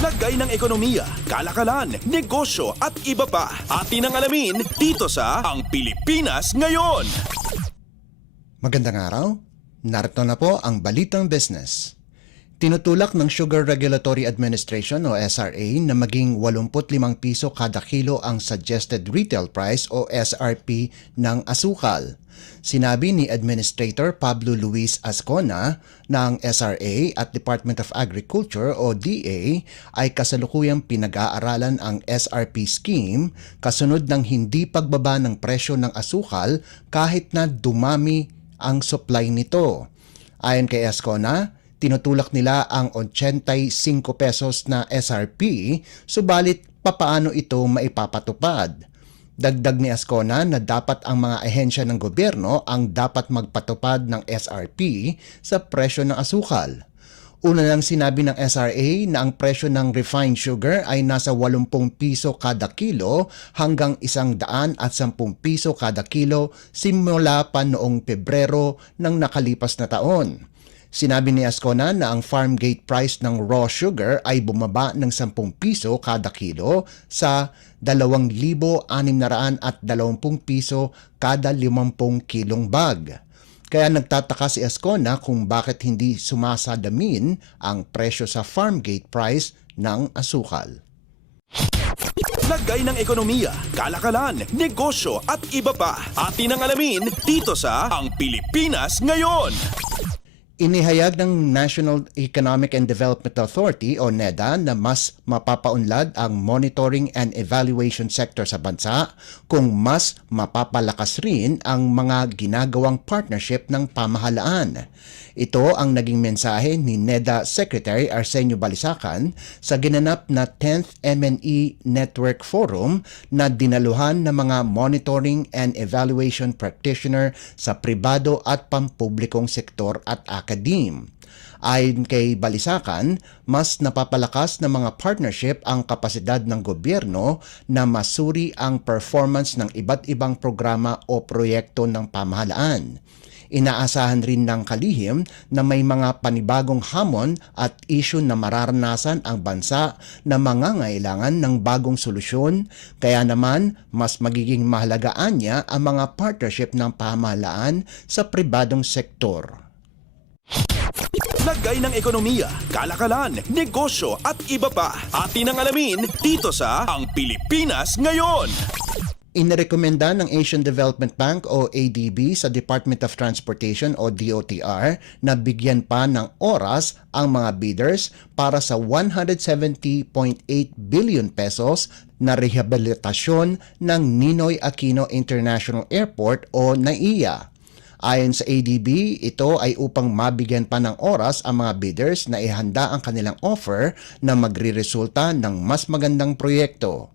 Lagay ng ekonomiya, kalakalan, negosyo at iba pa. Atin ang alamin dito sa Ang Pilipinas Ngayon. Magandang araw. Narito na po ang Balitang Business. Tinutulak ng Sugar Regulatory Administration o SRA na maging 85 piso kada kilo ang suggested retail price o SRP ng asukal. Sinabi ni Administrator Pablo Luis Ascona na ang SRA at Department of Agriculture o DA ay kasalukuyang pinag-aaralan ang SRP scheme kasunod ng hindi pagbaba ng presyo ng asukal kahit na dumami ang supply nito. Ayon kay Ascona, tinutulak nila ang 85 pesos na SRP, subalit papaano ito maipapatupad? Dagdag ni Ascona na dapat ang mga ahensya ng gobyerno ang dapat magpatupad ng SRP sa presyo ng asukal. Una lang sinabi ng SRA na ang presyo ng refined sugar ay nasa 80 piso kada kilo hanggang 110 piso kada kilo simula pa noong Pebrero ng nakalipas na taon. Sinabi ni Ascona na ang farm gate price ng raw sugar ay bumaba ng 10 piso kada kilo sa 2,620 piso kada 50 kilong bag. Kaya nagtataka si Ascona kung bakit hindi sumasadamin ang presyo sa farm gate price ng asukal. Lagay ng ekonomiya, kalakalan, negosyo at iba pa. Atin ang alamin dito sa Ang Pilipinas Ngayon. Inihayag ng National Economic and Development Authority o NEDA na mas mapapaunlad ang monitoring and evaluation sector sa bansa kung mas mapapalakas rin ang mga ginagawang partnership ng pamahalaan. Ito ang naging mensahe ni NEDA Secretary Arsenio Balisacan sa ginanap na 10th MNE Network Forum na dinaluhan ng mga monitoring and evaluation practitioner sa pribado at pampublikong sektor at academe. Ayon kay Balisacan, mas napapalakas ng mga partnership ang kapasidad ng gobyerno na masuri ang performance ng iba't ibang programa o proyekto ng pamahalaan. Inaasahan rin ng kalihim na may mga panibagong hamon at isyu na mararanasan ang bansa na mangangailangan ng bagong solusyon, kaya naman mas magiging mahalagaan niya ang mga partnership ng pamahalaan sa pribadong sektor. Lagay ng ekonomiya, kalakalan, negosyo at iba pa. Atin ang alamin dito sa Ang Pilipinas Ngayon. Inirekomenda ng Asian Development Bank o ADB sa Department of Transportation o DOTR na bigyan pa ng oras ang mga bidders para sa 170.8 billion pesos na rehabilitasyon ng Ninoy Aquino International Airport o NAIA. Ayon sa ADB, ito ay upang mabigyan pa ng oras ang mga bidders na ihanda ang kanilang offer na magriresulta ng mas magandang proyekto.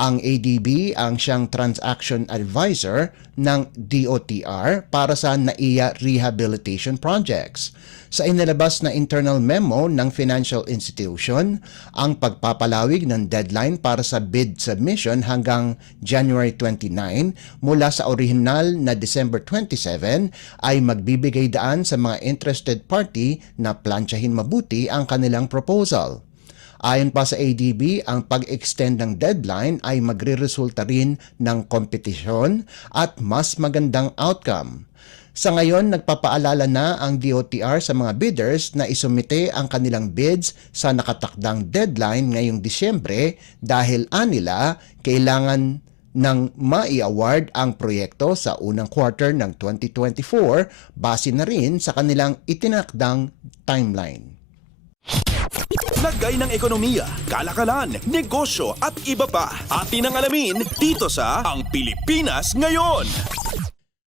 Ang ADB ang siyang transaction advisor ng DOTR para sa NAIA Rehabilitation Projects. Sa inilabas na internal memo ng financial institution, ang pagpapalawig ng deadline para sa bid submission hanggang January 29 mula sa orihinal na December 27 ay magbibigay daan sa mga interested party na plantsahin mabuti ang kanilang proposal. Ayon pa sa ADB, ang pag-extend ng deadline ay magre-resulta rin ng kompetisyon at mas magandang outcome. Sa ngayon, nagpapaalala na ang DOTR sa mga bidders na isumite ang kanilang bids sa nakatakdang deadline ngayong Disyembre dahil anila kailangan ng mai-award ang proyekto sa unang quarter ng 2024 base na rin sa kanilang itinakdang timeline. Lagay ng ekonomiya, kalakalan, negosyo at iba pa. Atin ang alamin dito sa Ang Pilipinas Ngayon.